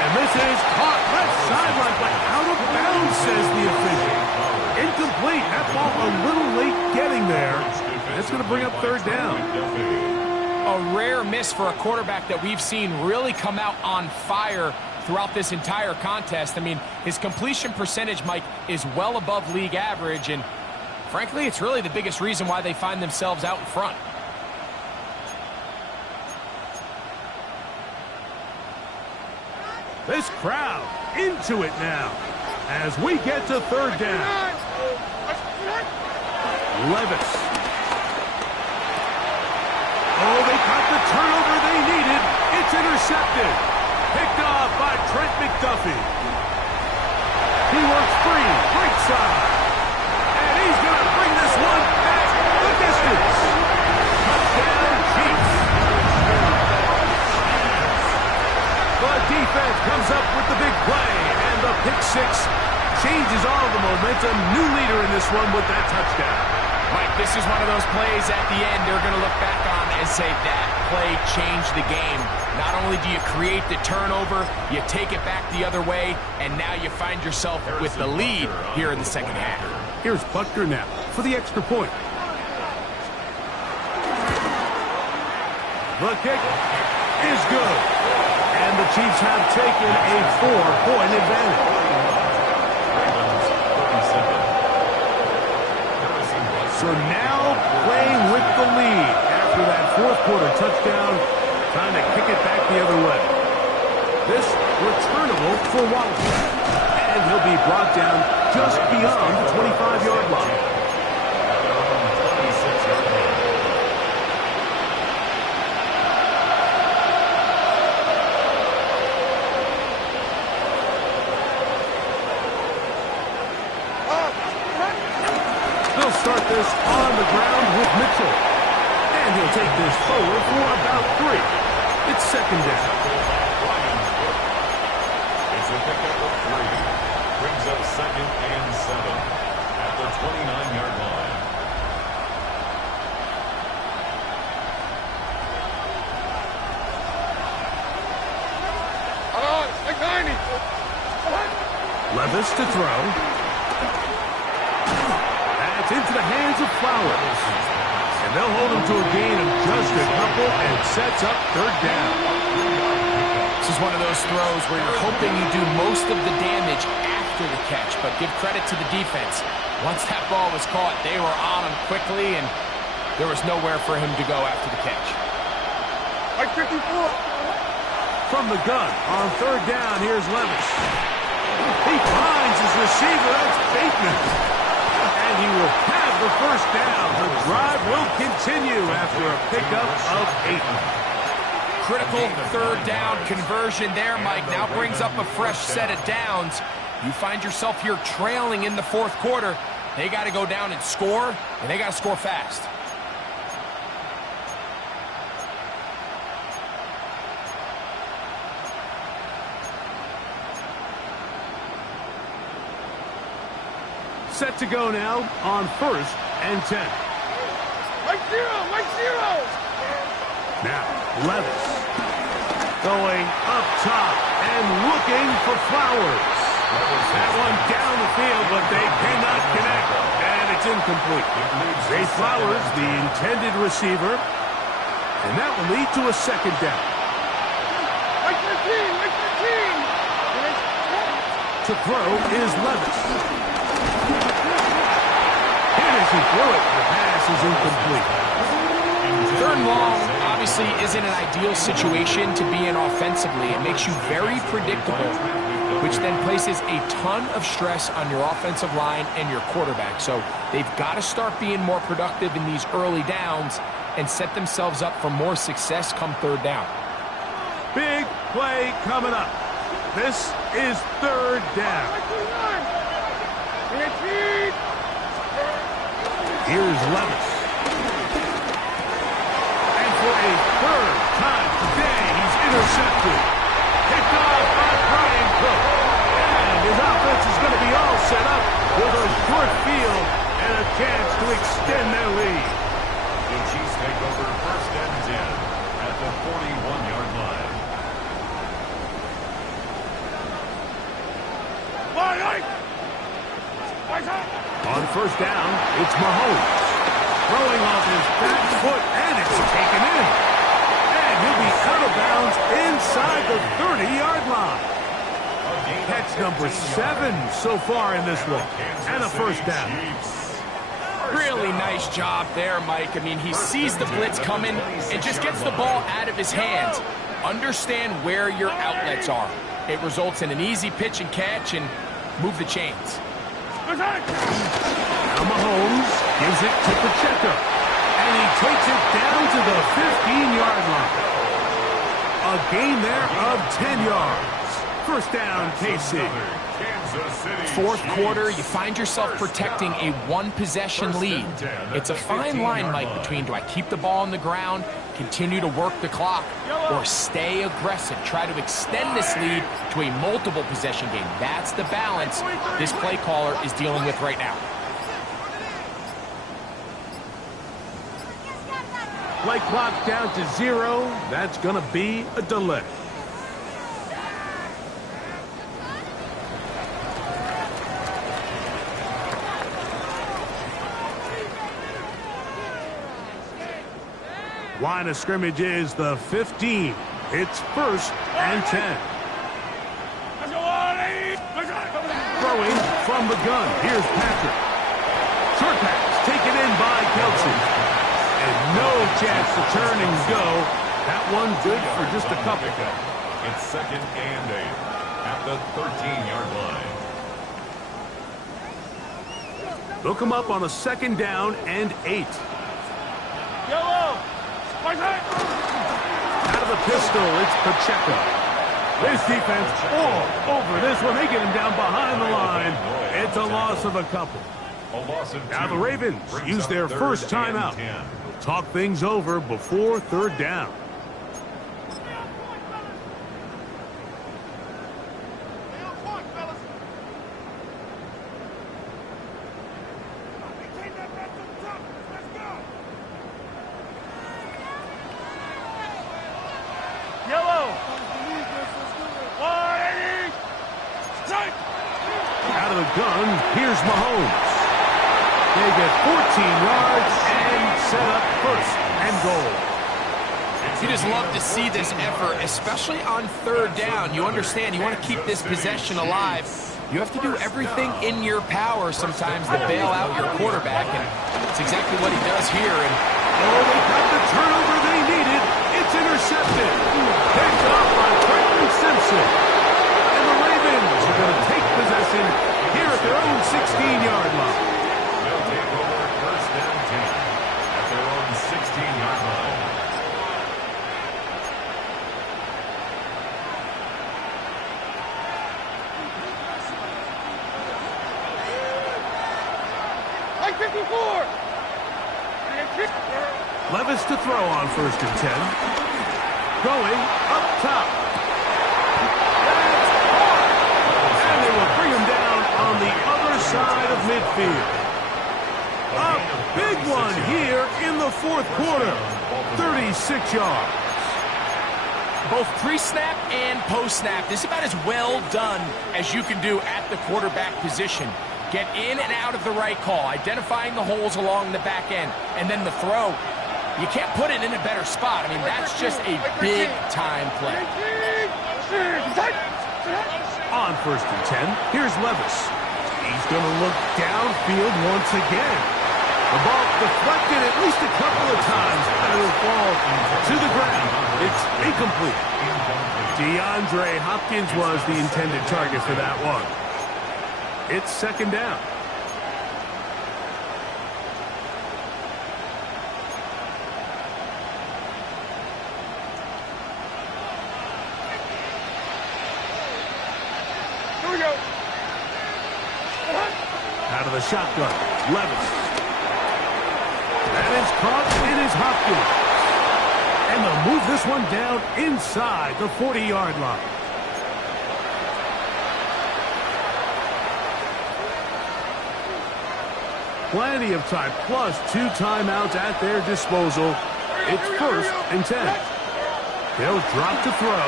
And this is caught left sideline, but out of bounds, says the official. Incomplete. That ball a little late getting there. That's going to bring up 3rd down. A rare miss for a quarterback that we've seen really come out on fire throughout this entire contest. I mean, his completion percentage, Mike, is well above league average, and frankly, it's really the biggest reason why they find themselves out in front. This crowd into it now as we get to 3rd down. Levis. Oh, they got the turnover they needed. It's intercepted. Picked off by Trent McDuffie. He works free, right side. And he's going to bring this one back the distance. Touchdown, Chiefs. The defense comes up with the big play, and the pick six changes all the momentum. New leader in this one with that touchdown. Mike, this is one of those plays at the end they're going to look back on and say that play changed the game. Not only do you create the turnover, you take it back the other way, and now you find yourself with the lead here in the 2nd half. Here's Butker now for the extra point. The kick is good. And the Chiefs have taken a 4-point advantage. So now playing with the lead after that 4th quarter touchdown, trying to kick it back the other way. This returnable for Wallace. And he'll be brought down just beyond the 25-yard line. They'll start this on the ground with Mitchell. And he'll take this forward for about 3. It's 2nd down. It's a pickup of 3. Brings up 2nd and 7 at the 29-yard line. Hold on, like 90. Levis to throw. That's into the hands of Flowers. And they'll hold him to a gain of just a couple and sets up 3rd down. So is one of those throws where you're hoping you do most of the damage after the catch, but give credit to the defense. Once that ball was caught, they were on him quickly, and there was nowhere for him to go after the catch. Like 54. From the gun on third down, here's Levis. He finds his receiver. That's Bateman. And he will have the first down. The drive will continue after a pickup of 8. Critical third down conversion there, Mike. Now brings up a fresh set of downs. You find yourself here trailing in the fourth quarter. They got to go down and score, and they got to score fast. Set to go now on 1st and 10. Like zero. Now, Levis going up top and looking for Flowers. That one down the field, but they cannot connect, and it's incomplete. Zay Flowers, the intended receiver, and that will lead to a second down. Like 13. To throw is Levis. And as he threw it, the pass is incomplete. Third and long obviously isn't an ideal situation to be in offensively. It makes you very predictable, which then places a ton of stress on your offensive line and your quarterback. So they've got to start being more productive in these early downs and set themselves up for more success come third down. Big play coming up. This is third down. Here's Levis. And for a third time today, he's intercepted. Picked off by Brian Cook. And his offense is going to be all set up with a short field and a chance to extend their lead. The Chiefs take over 1st and 10 at the 41-yard line. On 1st down, it's Mahomes. Throwing off his back foot, and it's taken in. And he'll be out of bounds inside the 30-yard line. Catch number 7 so far in this one. And a first down. Really nice job there, Mike. I mean, he sees the blitz coming and just gets the ball out of his hands. Understand where your outlets are. It results in an easy pitch and catch and move the chains. Now Mahomes gives it to Pacheco. And he takes it down to the 15-yard line. A gain there of 10 yards. First down, KC. Fourth quarter, you find yourself protecting a one-possession lead. It's a fine line, Mike, between do I keep the ball on the ground, continue to work the clock, or stay aggressive, try to extend this lead to a multiple possession game. That's the balance this play caller is dealing with right now. Play clock down to 0. That's going to be a delay. Line of scrimmage is the 15. It's 1st and 10. Throwing from the gun. Here's Patrick. Short pass taken in by Kelsey. And no chance to turn and go. That one good for just a couple. It's 2nd and 8 at the 13-yard line. Look him up on a 2nd down and 8. Out of the pistol, it's Pacheco. This defense all over this one. They get him down behind the line. It's a loss of a couple. Now the Ravens use their first timeout. They'll talk things over before third down. Out of the gun, here's Mahomes. They get 14 yards and set up 1st and goal. You just love to see this effort, especially on third down. You understand, you want to keep this possession alive. You have to do everything in your power sometimes to bail out your quarterback, and it's exactly what he does here. And oh, they got the turnover they needed. It's intercepted. Picked off by Franklin Simpson. And the Ravens are going to take possession here at their own 16-yard line. They'll take over first and 10 at their own 16-yard line. Levis to throw on first and 10. Going up top. And they will bring him down on the other side of midfield. A big one here in the fourth quarter. 36 yards. both pre-snap and post-snap, this is about as well done as you can do at the quarterback position. Get in and out of the right call, identifying the holes along the back end, and then the throw. You can't put it in a better spot. I mean, that's just a big-time play. On first and 10, here's Levis. He's going to look downfield once again. The ball deflected at least a couple of times, and it'll fall to the ground. It's incomplete. DeAndre Hopkins was the intended target for that one. It's second down. Here we go. Out of the shotgun, Levis. That is caught. It is Hopkins. And they'll move this one down inside the 40-yard line. Plenty of time, plus 2 timeouts at their disposal. It's first and 10. They'll drop to throw.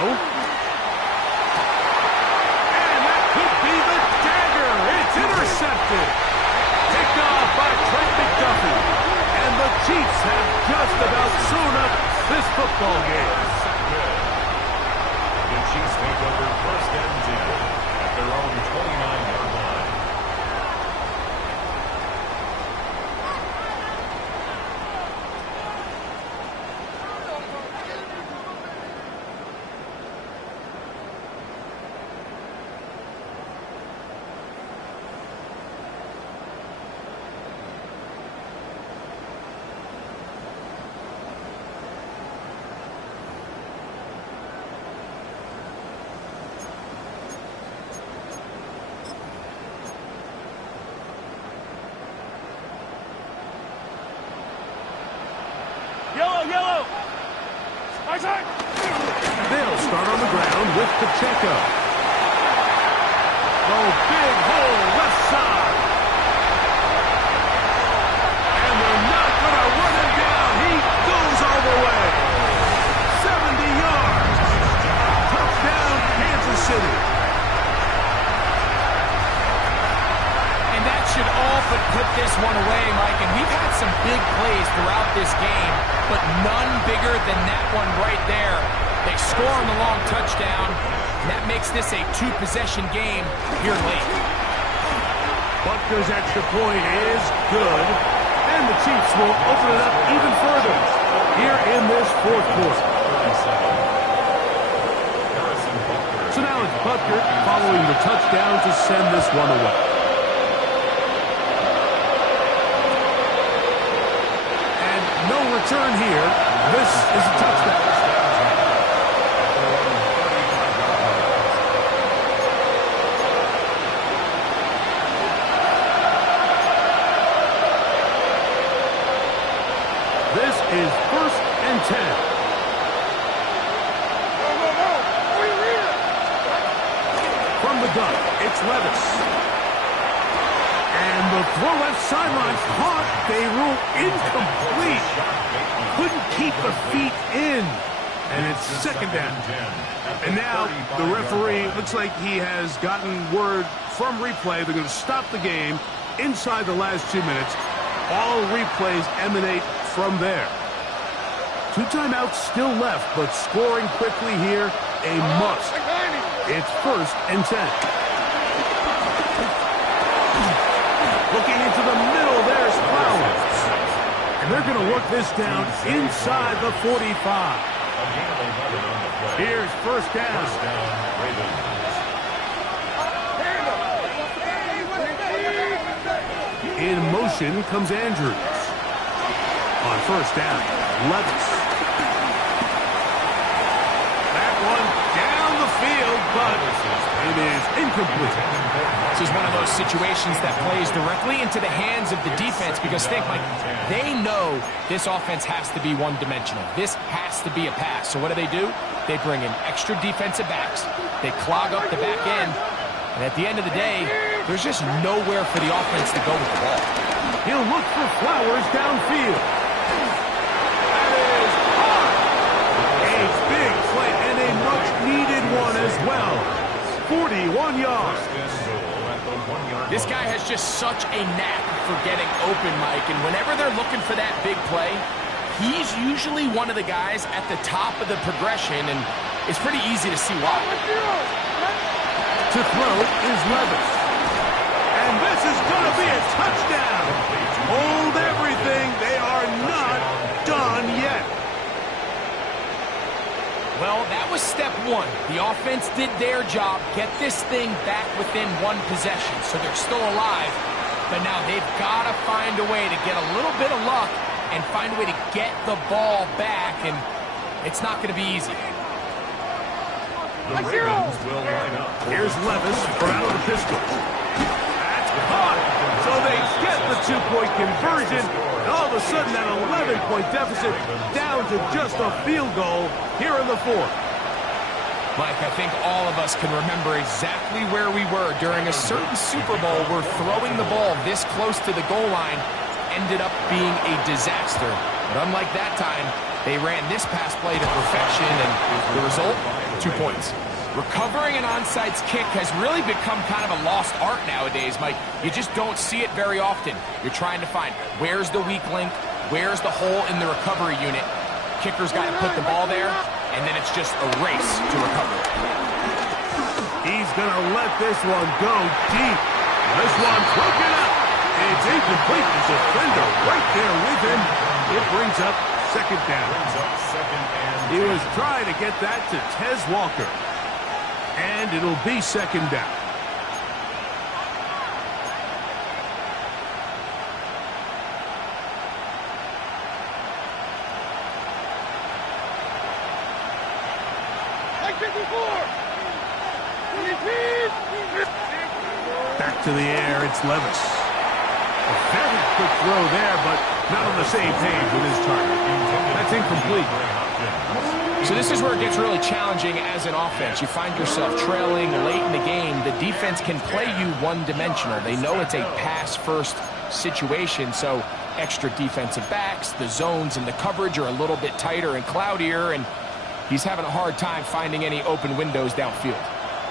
And that could be the dagger. It's intercepted. Picked off by Trent McDuffie. And the Chiefs have just about sewn up this football game. The Chiefs take over first and 10 at their own 29-yard line. Yellow! My side! They'll start on the ground with Pacheco. Oh, big hole left side. And they're not going to run him down. He goes all the way. 70 yards. Touchdown, Kansas City. And that should all but put this one away, Mike. And we've had some big plays throughout this game, but none bigger than that one right there. They score on the long touchdown, and that makes this a 2-possession game here late. Buckner's extra point is good, and the Chiefs will open it up even further here in this fourth quarter. So now it's Buckner following the touchdown to send this one away. And no return here. This is a touchdown. This is first and 10. From the gun, it's Levis. And the throw left sideline caught. They rule incomplete. Couldn't keep the feet in. And it's second down. And now the referee looks like he has gotten word from replay. They're going to stop the game inside the last 2 minutes. All replays emanate from there. 2 timeouts still left, but scoring quickly here, a must. It's 1st and 10. Looking into the middle, there's Flowers. And they're going to work this down inside the 45. Here's 1st down. In motion comes Andrews. On 1st down, Levis. That one down the field, but it is incomplete. This is one of those situations that plays directly into the hands of the defense because think, Mike, they know this offense has to be one-dimensional. This has to be a pass. So what do? They bring in extra defensive backs. They clog up the back end. And at the end of the day, there's just nowhere for the offense to go with the ball. He'll look for Flowers downfield. That is hard. A big play and a much-needed one as well. 41 yards. This guy has just such a knack for getting open, Mike, and whenever they're looking for that big play, he's usually one of the guys at the top of the progression, and it's pretty easy to see why. To throw is Levis. And this is going to be a touchdown. Hold everything. They are not done yet. Well, that was step 1. The offense did their job, get this thing back within 1 possession, so they're still alive. But now they've got to find a way to get a little bit of luck and find a way to get the ball back, and it's not going to be easy. The Ravens will line up. Here's Levis from out of the pistol. That's caught. So they get the 2-point conversion. And all of a sudden, that 11-point deficit down to just a field goal here in the 4th. Mike, I think all of us can remember exactly where we were during a certain Super Bowl where throwing the ball this close to the goal line ended up being a disaster. But unlike that time, they ran this pass play to perfection, and the result, 2 points. Recovering an onside kick has really become kind of a lost art nowadays, Mike. You just don't see it very often. You're trying to find where's the weak link, where's the hole in the recovery unit. Kicker's got to put the ball there, and then it's just a race to recover it. He's going to let this one go deep. This one's broken up. It's incomplete. The defender right there with him. It brings up 2nd down. He was trying to get that to Tez Walker. And it'll be 2nd down. Back to the air, it's Levis. A very quick throw there, but not on the same page with his target. That's incomplete. So this is where it gets really challenging as an offense. You find yourself trailing late in the game. The defense can play you one-dimensional. They know it's a pass-first situation, so extra defensive backs, the zones and the coverage are a little bit tighter and cloudier, and he's having a hard time finding any open windows downfield.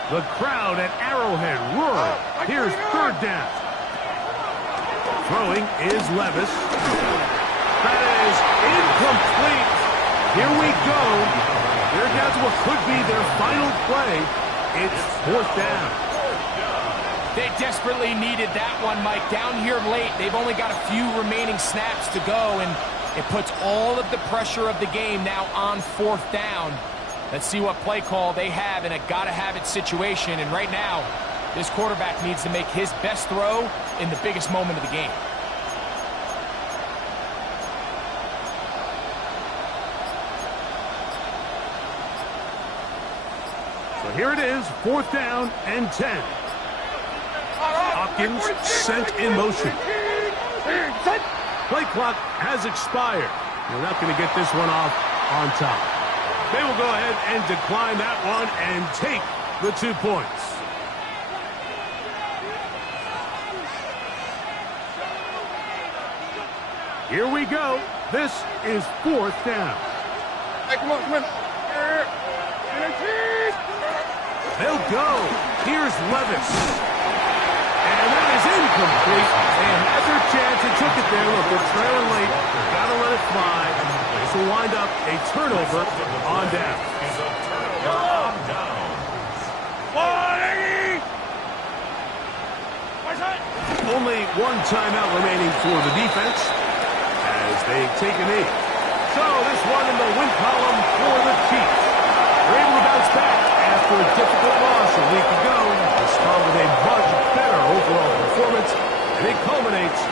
The crowd at Arrowhead roaring. Here's 3rd down. Throwing is Levis. That is incomplete. Here we go. They're down to what could be their final play. It's 4th down. They desperately needed that one, Mike. Down here late, they've only got a few remaining snaps to go, and it puts all of the pressure of the game now on 4th down. Let's see what play call they have in a gotta-have-it situation, and right now, this quarterback needs to make his best throw in the biggest moment of the game. So here it is, 4th down and 10. Hopkins sent in motion. Play clock has expired. They're not going to get this one off on top. They will go ahead and decline that one and take the 2 points. Here we go. This is 4th down. Hey, come on. They'll go. Here's Levis. And that is incomplete. They had their chance and took it there. Look, they're trailing late. Got to let it fly. This will wind wind up a turnover on down. Is a turnover on down. 180! Only one timeout remaining for the defense as they take a knee. So this one in the win column for the Chiefs. They're able to bounce back after a difficult loss a week ago. Respond with a much better overall performance, and it culminates